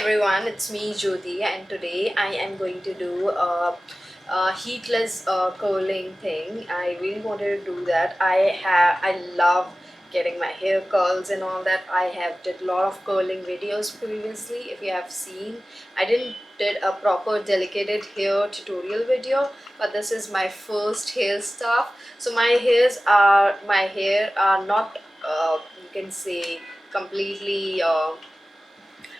everyone, it's me Jyoti, and today I am going to do a heatless curling thing. I really wanted to do that. I love getting my hair curls and all that. I have did a lot of curling videos previously. If you have seen, I didn't did a proper delicate hair tutorial video, but this is my first hair stuff. So my hair are not you can say completely.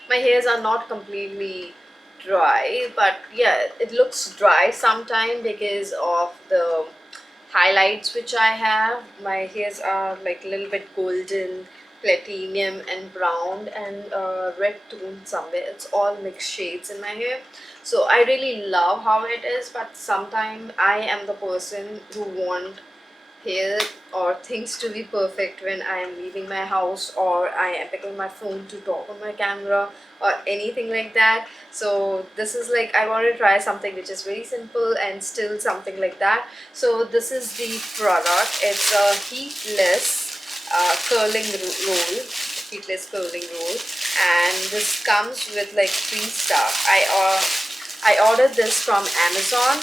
My hairs are not completely dry, but yeah, it looks dry sometime because of the highlights which I have. My hairs are like a little bit golden, platinum and brown and red tone somewhere. It's all mixed shades in my hair, so I really love how it is, but sometimes I am the person who want hair or things to be perfect when I am leaving my house or I am picking my phone to talk on my camera or anything like that. So this is like I want to try something which is very simple and still something like that. So this is the product. It's a heatless heatless curling roll, and this comes with like free stuff. I ordered this from Amazon,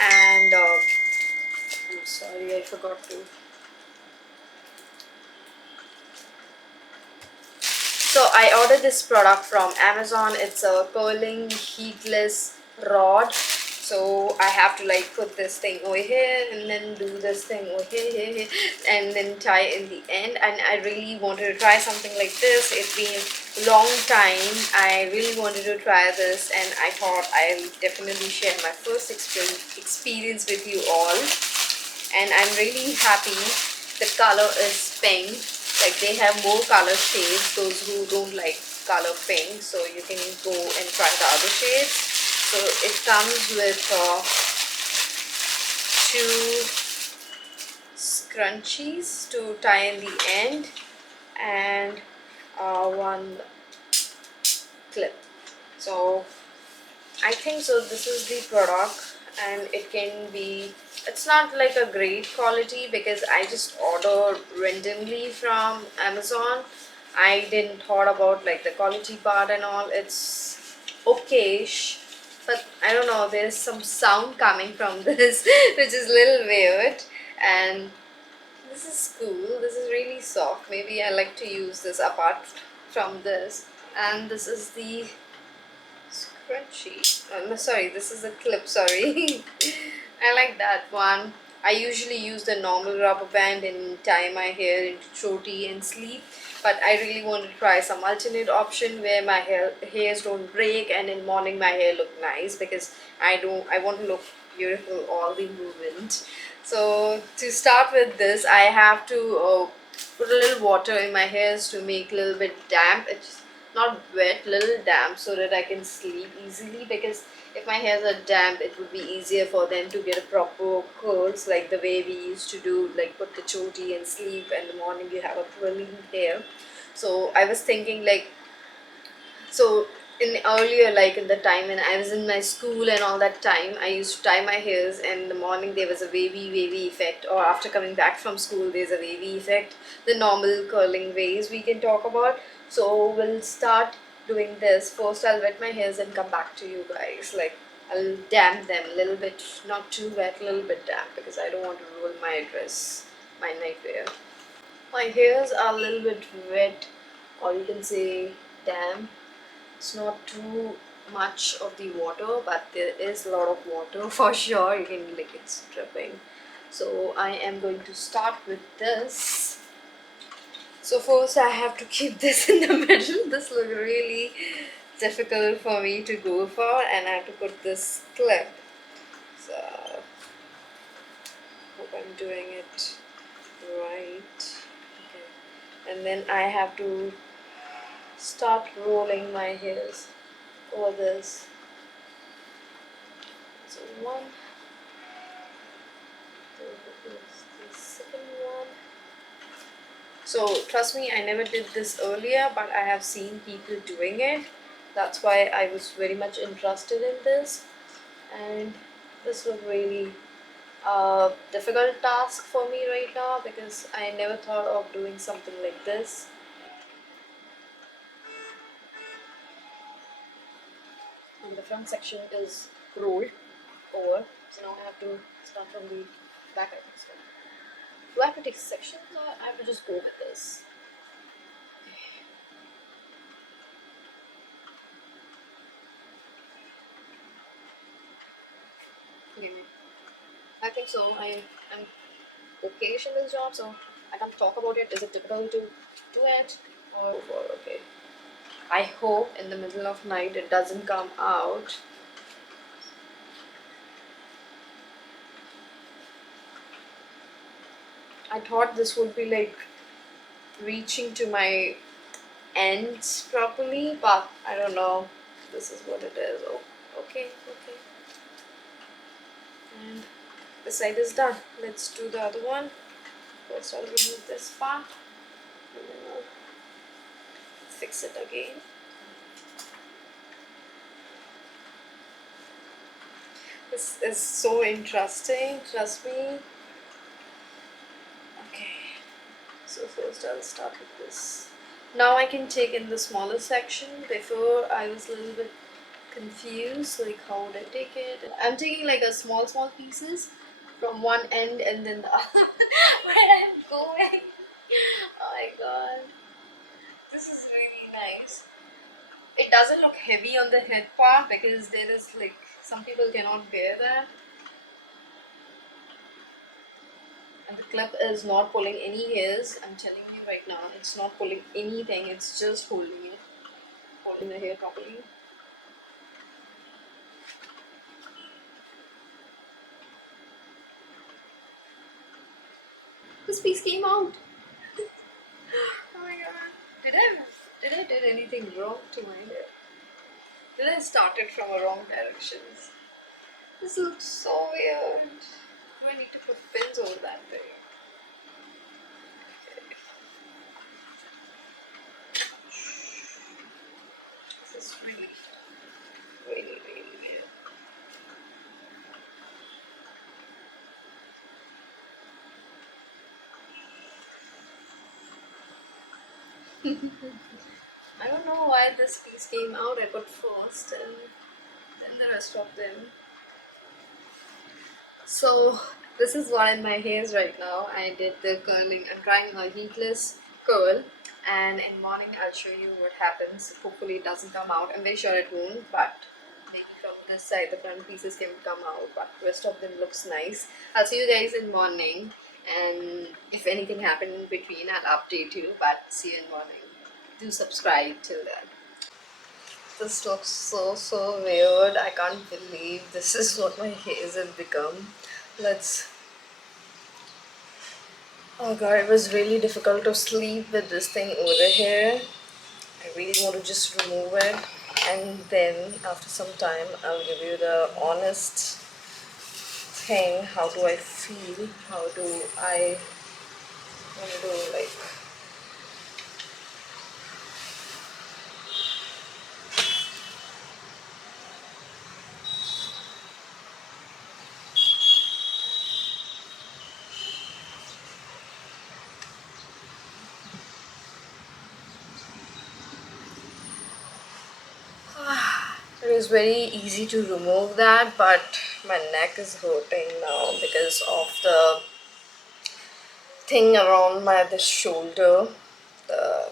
and I'm sorry, I forgot to. So I ordered this product from Amazon. It's a curling heatless rod. So I have to like put this thing over here and then do this thing over here, and then tie in the end. And I really wanted to try something like this. It's been a long time. I really wanted to try this, and I thought I'll definitely share my first experience with you all. And I'm really happy. The color is pink. Like they have more color shades, those who don't like color pink, so you can go and try the other shades. So it comes with two scrunchies to tie in the end, and one clip. So I think so this is the product, and it can be, it's not like a great quality because I just order randomly from Amazon. I didn't thought about like the quality part and all. It's okay-ish, but I don't know, there's some sound coming from this which is a little weird, and this is cool. This is really soft. Maybe I like to use this apart from this. And this is the scrunchie. No, sorry, this is a clip. Sorry. I like that one. I usually use the normal rubber band and tie my hair into choti and sleep. But I really want to try some alternate option where my hairs don't break, and in morning my hair look nice because I want to look beautiful all the movement. So to start with this, I have to put a little water in my hairs to make a little bit damp. It's not wet, little damp, so that I can sleep easily, because if my hairs are damp it would be easier for them to get a proper curls like the way we used to do, like put the choti and sleep, and in the morning you have a curling hair. So I was thinking like, so in earlier, like in the time when I was in my school and all that time, I used to tie my hairs, and in the morning there was a wavy effect, or after coming back from school there's a wavy effect, the normal curling ways we can talk about. So we'll start doing this. First I'll wet my hairs and come back to you guys. Like I'll damp them a little bit, not too wet, a little bit damp, because I don't want to ruin my dress, my nightwear. My hairs are a little bit wet, or you can say damp. It's not too much of the water, but there is a lot of water for sure. You can, like, it's dripping. So I am going to start with this. So first I have to keep this in the middle. This looks really difficult for me to go for, and I have to put this clip. So hope I'm doing it right. Okay. And then I have to start rolling my hairs over this. So one, the second one. So trust me, I never did this earlier, but I have seen people doing it. That's why I was very much interested in this, and this was really a difficult task for me right now because I never thought of doing something like this. and the front section is rolled over. So now I have to start from the back, I think so. Do I have to take sections or I have to just go with this? Okay. I think so. I'm okayish in this job, so I can't talk about it. Is it difficult to do it? Or okay. I hope in the middle of night it doesn't come out. I thought this would be like reaching to my ends properly, but I don't know. This is what it is. Oh, okay, okay. And this side is done. Let's do the other one. First, I'll remove this part and then I'll fix it again. This is so interesting, trust me. Okay, so first I'll start with this. Now I can take in the smaller section. Before I was a little bit confused, like how would I take it? I'm taking like a small pieces from one end and then the other. Where I'm going. Oh my god. This is really nice. It doesn't look heavy on the head part because there is like some people cannot bear that. And the clip is not pulling any hairs. I'm telling you right now, it's not pulling anything. It's just holding it, holding the hair properly. This piece came out. Oh my god! Did I anything wrong to my hair? Did I start it from a wrong directions? This looks so weird. Do I need to put pins over that thing? This is really, really, really weird. I don't know why this piece came out. I put first and then the rest of them. So this is what in my hairs right now. I did the curling. I'm trying a heatless curl, and in morning I'll show you what happens. Hopefully it doesn't come out. I'm very sure it won't, but maybe from this side the front pieces can come out, but rest of them looks nice. I'll see you guys in morning, and if anything happened in between I'll update you, but see you in morning. Do subscribe till then. This looks so weird. I can't believe this is what my hairs have become. Let's. Oh god, it was really difficult to sleep with this thing over here. I really want to just remove it, and then after some time I'll give you the honest thing. How do I feel? How do I want to do, like. It was very easy to remove that, but my neck is hurting now because of the thing around my this shoulder. The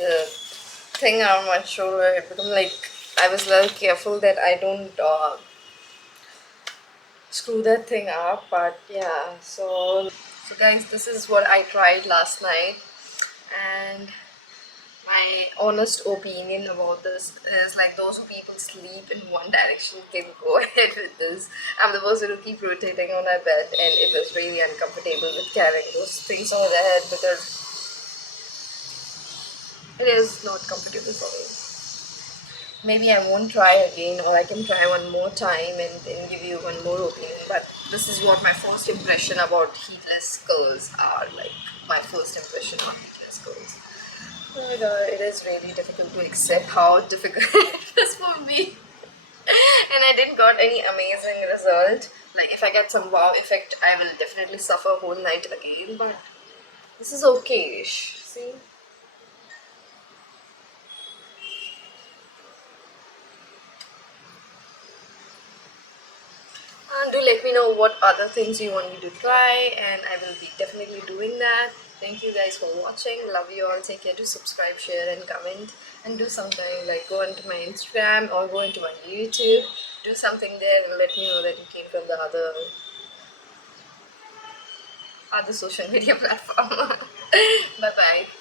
the thing around my shoulder, it became like I was a little careful that I don't screw that thing up. But yeah, so guys, this is what I tried last night, and my honest opinion about this is, like, those who people sleep in one direction can go ahead with this. I'm the person who keep rotating on my bed, and it was really uncomfortable with carrying those things on the head because it is not comfortable for me. Maybe I won't try again, or I can try one more time and then give you one more opinion. But this is what my first impression about heatless curls are, like my first impression of heatless curls. Oh my god, it is really difficult to accept how difficult it is for me. And I didn't got any amazing result. Like if I get some wow effect, I will definitely suffer whole night again. But this is okay-ish. See? let me know what other things you want me to try, and I will be definitely doing that. Thank you guys for watching. Love you all. Take care. Do subscribe, share, and comment, and do something like go into my Instagram or go into my YouTube. Do something there and let me know that you came from the other social media platform. Bye bye.